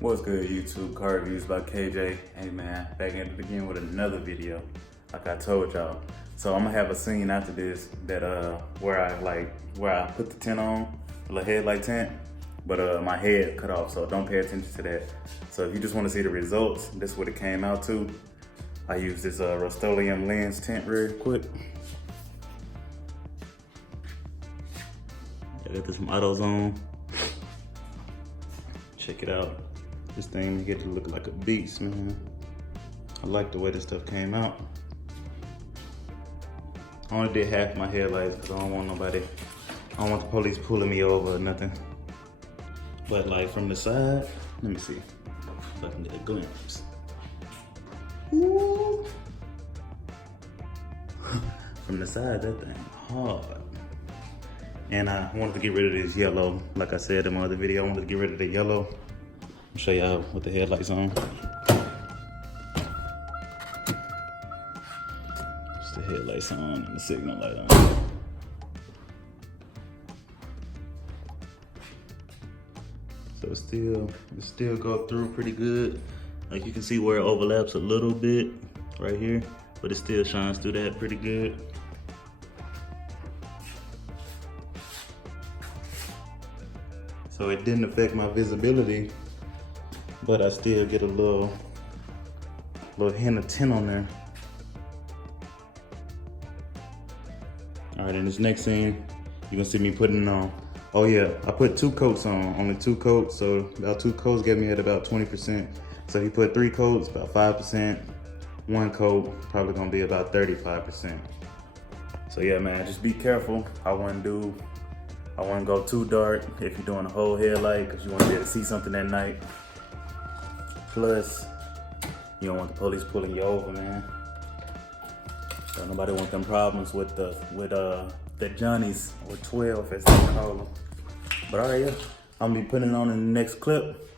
What's good, YouTube? Car reviews by KJ. Hey man, back at it again with another video, like I told y'all. So I'm gonna have a scene after this that where I put the tint on, the little headlight tint, but my head cut off, so don't pay attention to that. So if you just want to see the results, this is what it came out to. I used this Rust-Oleum lens tint real quick. I got this autos on. Check it out. This thing get to look like a beast, man. I like the way this stuff came out. I only did half my headlights because I don't want the police pulling me over or nothing. But like from the side, let me see if I can get a glimpse. Ooh. From the side, that thing hard. And I wanted to get rid of this yellow. Like I said in my other video, I wanted to get rid of the yellow. I'll show y'all with the headlights on. Just the headlights on and the signal light on. So it still go through pretty good. Like you can see where it overlaps a little bit right here, but it still shines through that pretty good. So it didn't affect my visibility, but I still get a little hint of tint on there. All right, in this next scene, you're gonna see me putting it on. Oh yeah, I put 2 coats on, only 2 coats. So about 2 coats get me at about 20%. So if you put 3 coats, about 5%. 1 coat, probably gonna be about 35%. So yeah, man, just be careful. I wouldn't go too dark if you're doing a whole headlight, because you want to be able to see something at night. Plus, you don't want the police pulling you over, man. Don't nobody want them problems with the Johnnies or 12 as they call them. But all right, yeah, I'm gonna be putting it on in the next clip.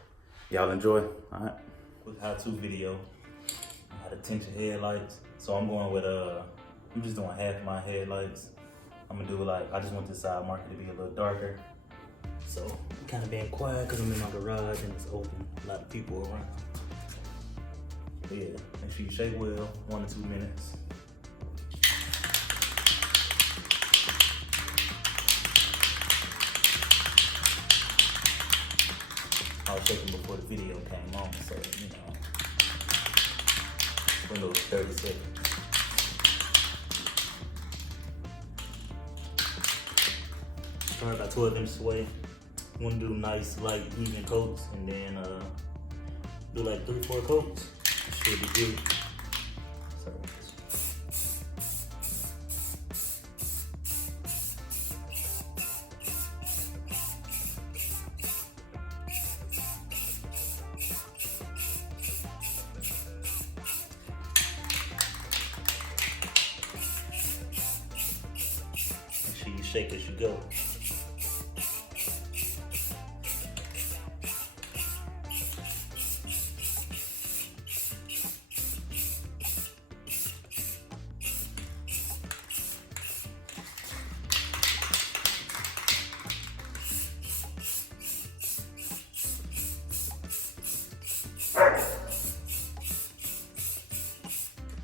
Y'all enjoy. All right. Quick how-to video on how to tint your headlights. So I'm going with I'm just doing half my headlights. I'm gonna do like, I just want this side marker to be a little darker. So I'm kind of being quiet because I'm in my garage and it's open, a lot of people around. But yeah, make sure you shake well, 1 to 2 minutes. I was shaking before the video came on, so you know, window was 30 seconds. Start by 12 inches away. You want to do nice, light, even coats, and then do like 3-4 coats. Should be good. So, make sure you shake as you go.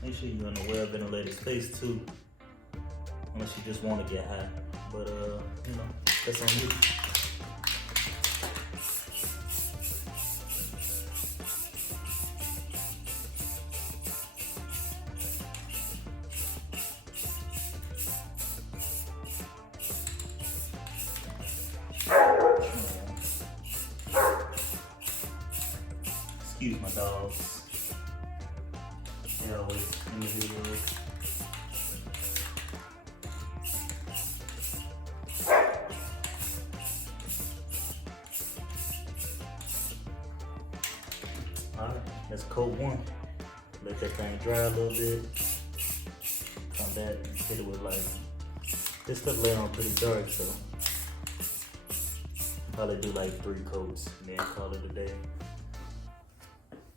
Make sure you're in a well-ventilated space too, unless you just want to get high. But you know, that's on you. Excuse my dogs. They're always in the videos. Alright, that's coat 1. Let that thing dry a little bit. Come back, hit it with like, this stuff lay on pretty dark, so probably do like 3 coats and then call it a day.